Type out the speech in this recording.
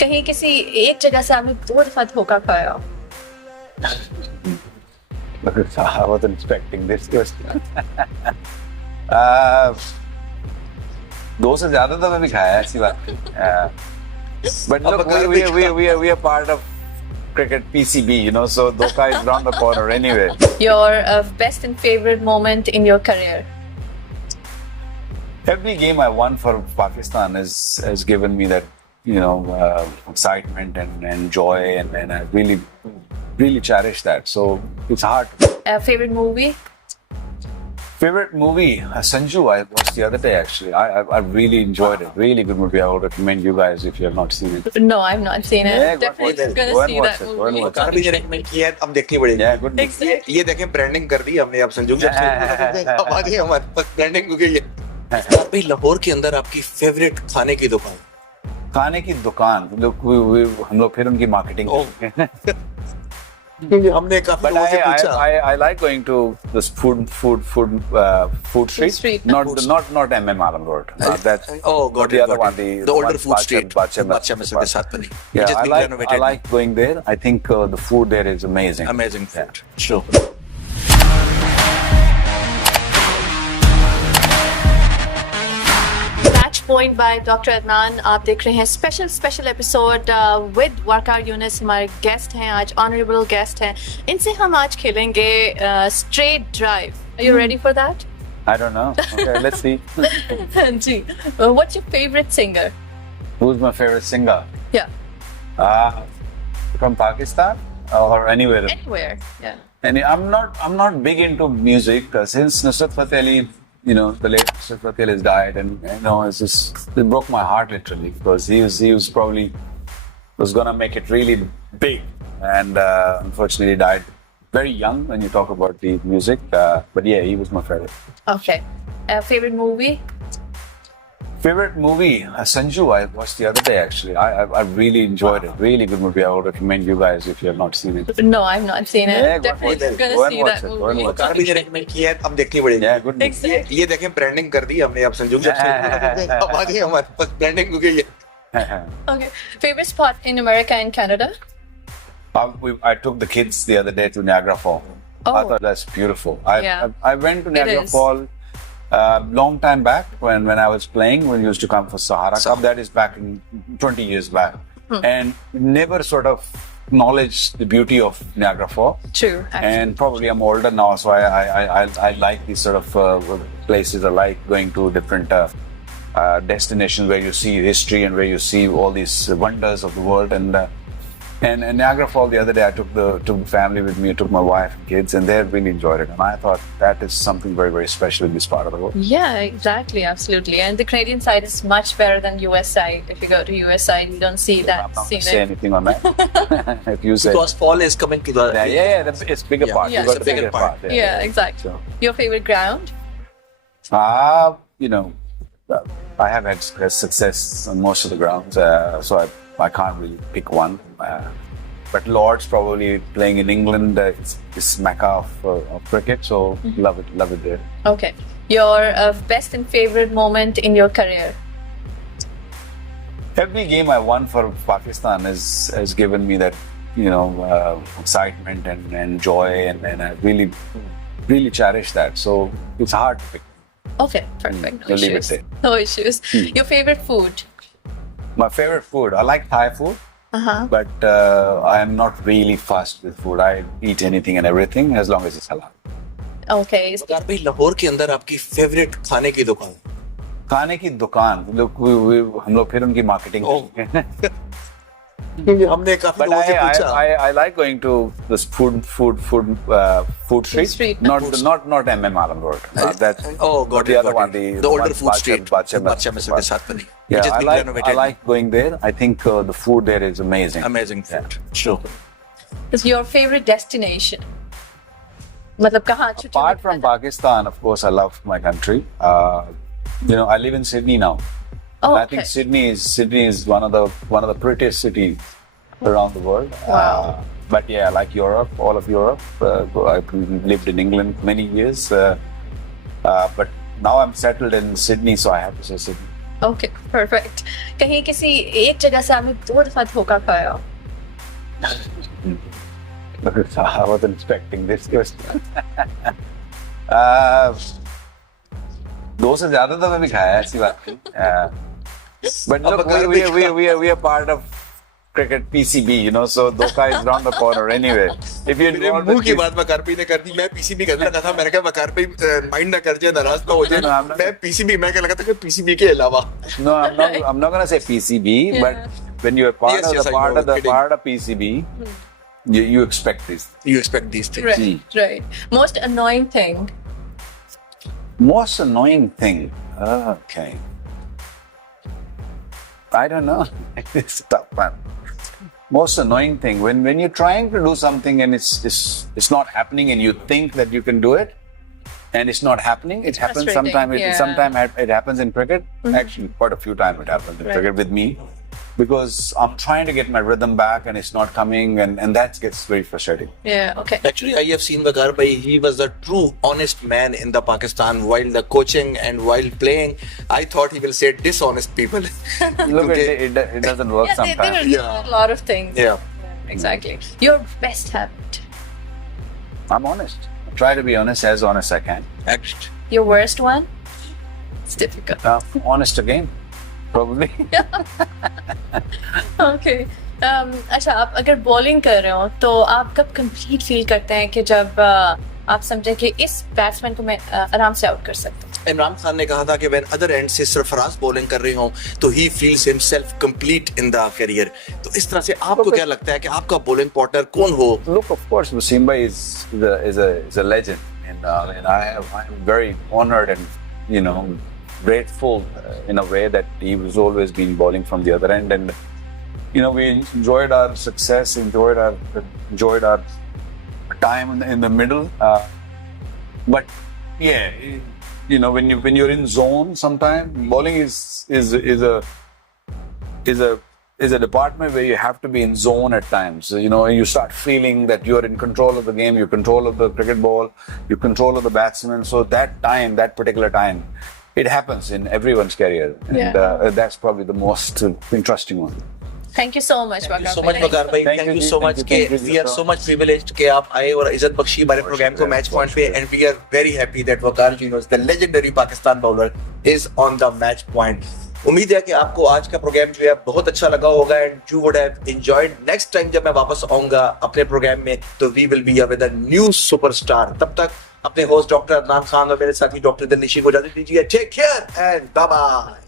कहीं किसी एक जगह से आपने 2 दफा धोखा खाया हो? I wasn't expecting this question. uh, 2 से ज्यादा तो मैंने खाया है, ऐसी बात नहीं. But look, we are part of cricket PCB, you know, so Doka is round the corner anyway. Your best and favorite moment in your career? Every game I won for Pakistan has given me that, you know, excitement and joy, and I really cherish that. So it's hard. Favorite movie? Favorite movie, Sanju, I watched the other day actually. I really enjoyed it. Really good movie. I would recommend you guys if you have not seen it. No, I've not seen it. Yeah, Definitely go gonna and see watch that it, go and movie. watch car भी ने recommend किया है, अब देखनी पड़ेगी. Yeah, good movie. Exactly. ये देखें branding कर दी हमने, अब संजू हमारी हमारे पास ब्रांडिंग हो गई है. भाई लाहौर के अंदर आपकी फेवरेट खाने की दुकान? खाने की दुकान, लोग हम लोग फिर उनकी मार्केटिंग. हमने काफी But लोगों से पूछा. I like going to this food street. Not MM Alam Road. That. Oh, got the it, other got one, it. The older food street. Bacha Bacha Misal के साथ बनी. Yeah, Which is being I renovated. like going there. I think the food there is amazing. Amazing food. Sure. Match Point by Dr. Adnan. आप देख रहे हैं special episode with Waqar Younis. हमारे guest हैं आज, ऑनरेबल गेस्ट हैं. इनसे हम आज खेलेंगे straight drive. Are you ready for that? I don't know. Okay, let's see. जी. What's your favorite singer? Who's my favorite singer? Yeah. From Pakistan or anywhere? Anywhere. Yeah. And I'm not big into music since Nusrat Fateh Ali, you know, the late Nusrat Fateh Ali has died, and you know, it broke my heart literally, because he was probably was gonna make it really big, and unfortunately he died very young when you talk about the music. But yeah, he was my favorite. Okay. Favorite movie? Favorite movie, Sanju, I watched the other day actually. I really enjoyed it. Really good movie. I would recommend you guys if you have not seen it. No, I've not seen it. Yeah, Definitely go gonna and see watch that it, go and movie. watch car भी ने recommend किया है, अब देखनी पड़ेगी. Yeah, good movie. Exactly. ये देखें branding कर दी हमने, अब संजू हमारी हमारे पास ब्रांडिंग हो गई है. Okay. Favorite spot in America and Canada? I took the kids the other day to Niagara Falls. Oh. I thought that's beautiful. Yeah. I went to Niagara is. Falls long time back when I was playing, when we used to come for Sahara Cup. That is back in 20 years back. And never sort of acknowledged the beauty of Niagara Falls. True. Actually. And probably I'm older now, so I like these sort of places. I like going to different destinations where you see history and where you see all these wonders of the world. And Niagara Falls the other day, I took the family with me. I took my wife and kids, and they really enjoyed it. And I thought that is something very, very special in this part of the world. Yeah, exactly, absolutely. And the Canadian side is much better than US side. If you go to US side, you don't see I'm that not going to scene. say anything on that. If you say, Because fall is coming to the it's bigger Yeah. part. Yeah, You got it's the a bigger bigger part. part. Yeah, exactly. So, Your favorite ground? you know, I have had success on most of the grounds, so I can't really pick one. But Lord's probably playing in England. It's Mecca of cricket, so love it there. Okay. Your best and favorite moment in your career? Every game I won for Pakistan has given me that, you know, excitement and joy, and I really cherish that. So it's hard to pick. Okay, perfect. No I'll leave it issues. there. No issues. Your favorite food? My favorite food, I like Thai food. But I am not really fussed with food. I eat anything and everything as long as it's halal. Okay. Car भाई लाहौर के अंदर आपकी favourite खाने की दुकान? खाने की दुकान, लोग हम लोग फिर उनकी मार्केटिंग. हमने काफी But लोगों से पूछा. I like going to this food street. Not MM Alam Road. That. Oh, got the it, other got one, it. the The older one food street. Bacha Misal के साथ बनी. Yeah, Which is being I renovated. like going there. I think the food there is amazing. Amazing food. Sure. Is your favorite destination? मतलब कहाँ छुट्टी में Apart from Pakistan, of course, I love my country. You know, I live in Sydney now. Oh, I think okay. Sydney is one of the prettiest cities around the world. Wow. But yeah, I like Europe, all of Europe. I've lived in England many years. But now I'm settled in Sydney, so I have to say Sydney. Okay. Perfect. कहीं किसी एक जगह से आपने 2 दफा धोखा खाया? I wasn't expecting this question. 2 से ज्यादा तो मैं भी खाया है, ऐसी बात नहीं. But look, we are part of cricket PCB, you know, so धोखा is round the corner anyway. If you मेरे मुंह की बात वकार भी ने कर दी, मैं पीसीबी करना रहा था, मैंने कहा वकार पे माइंड ना कर जाए, नाराज ना हो जाए. No, I'm not- मैं पीसीबी, मैं क्या लगा था कि पीसीबी के अलावा. No, I'm not gonna say PCB, Yeah. but when you're part Yes, of yes, the I part know, of the kidding. part of PCB, you expect this. You expect these things. Right, right. Most annoying thing. Most annoying thing. Okay. I don't know. It's a tough one. Most annoying thing when you're trying to do something and it's not happening and you think that you can do it and it's not happening. It happens Frustrating, sometime. yeah. Sometime it happens in cricket. Actually, quite a few times it happens in Right. cricket with me because I'm trying to get my rhythm back and it's not coming and that gets very frustrating. Yeah, okay. Actually, I have seen Waqar bhai. He was a true honest man in the Pakistan while the coaching and while playing. I thought he will say dishonest people. Look, it doesn't work Yeah, they sometimes. will do Yeah. a lot of things. Yeah. Exactly. Your best habit. I'm honest. I try to be honest as I can. Actually. Your worst one? It's difficult. Honest again, probably. Okay. अच्छा, आप अगर bowling कर रहे हो तो आप कब complete feel करते हैं कि जब आप समझें कि इस बैट्समैन को मैं आराम से आउट कर सकता हूँ? इमरान खान ने कहा था कि when other end से सरफराज बॉलिंग कर रहे हो तो he feels himself complete in the career. तो इस तरह से आपको क्या लगता है कि आपका बॉलिंग पार्टनर कौन हो? Look, of course, Musimba is a legend, and I'm very honored and grateful in a way that he was always been bowling from the other end, and we enjoyed our success, enjoyed our time in the middle, but yeah, when you're in zone, sometimes bowling is a department where you have to be in zone at times. So, you start feeling that you're in control of the game, you're control of the cricket ball, you're control of the batsman. So that particular time, it happens in everyone's career, and that's probably the most interesting one. Thank you so much, Thank you Waqar so much, bhai. Waqar bhai. Thank Thank you, you so thank much. you, कि thank you, we are so much privileged कि आप आए और इज्जत बख्शी हमारे programme को match point पे, and we are very happy that Waqar Yunus, the legendary Pakistan bowler, is on the match point. उम्मीद है कि आपको आज का प्रोग्राम जो है बहुत अच्छा लगा होगा and you would have enjoyed. Next time जब मैं वापस आऊंगा अपने प्रोग्राम में तो we will be here with a new superstar. तब तक अपने होस्ट डॉक्टर अदनान खान और मेरे साथी डॉक्टर दिलनिशी को इजाजत दीजिए. Take care and bye bye.